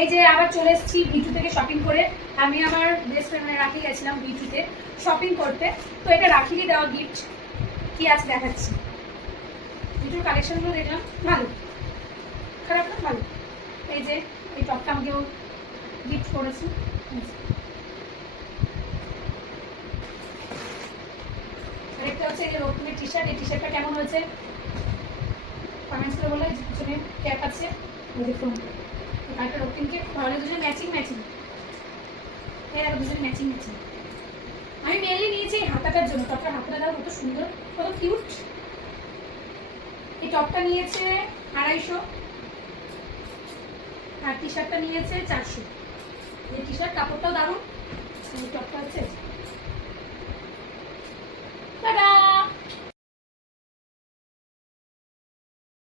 এই যে আবার চলে এসেছি ভিটু থেকে শপিং করে। আমি আমার বেস্ট ফ্রেন্ড রাখি গেছিলাম ভিটুতে শপিং করতে। তো এটা রাখিরই দেওয়া গিফট। কি আছে দেখাচ্ছি। ভিটুর কালেকশনগুলো দেখলাম ভালো, খারাপ না, ভালো। এই যে এই টপটা আমাকেও গিফট করেছি। আরেকটা হচ্ছে এই যে রক্তিমের টি শার্ট। এই টি শার্টটা কেমন হয়েছে কমেন্টস করে বলে। পিছনে ক্যাপ আছে, ওই দেখুন একটা রক্তিমকে ভালো, দুজন ম্যাচিং ম্যাচিং। হ্যাঁ দুজন ম্যাচিং ম্যাচিং। আমি মেনলি নিয়েছি এই হাতাটার জন্য। টপটার হাতাটা দাও কত সুন্দর, কত কিউট। এই টপটা নিয়েছে 250, আর টি শার্টটা নিয়েছে 400। এই টি শার্ট কাপড়টাও দারুণ। এই টপটা হচ্ছে টাটা।